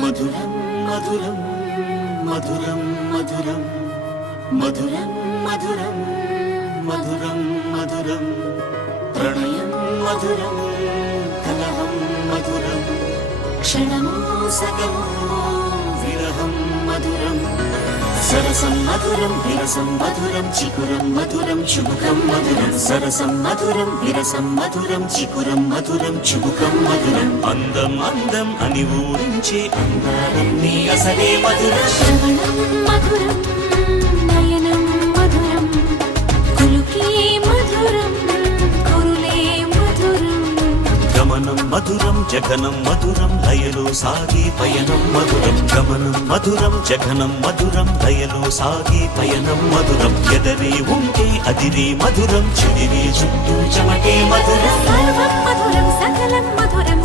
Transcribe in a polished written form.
మధురం మధురం మధురం మధురం మధురం మధురం మధురం మధురం ప్రణయం మధురం కలహం మధురం క్షణమో సగమో విరహం మధురం సరసం మధురం విరసం మధురం చికురం మధురం చుబుకం మధురం సరసం మధురం విరసం మధురం చికురం మధురం చుబుకం మధురం అందం అందం అని ఊరించే అందాలన్నీ అసలే మధురం శ్రవణం మధురం నయనం మధురం కులుకే మధురం కురులే మధురం గమనం మధురం జగనం మధురం లయలో సాగే పయనం మధురం గమనం మధురం జగనం మధురం లయలో సాగే పయనం మధురం ఎదరే ఉంటే అదిరే మధురం చెదిరే చుట్టూ చెమటే మధురం సర్వం మధురం సకలం మధురం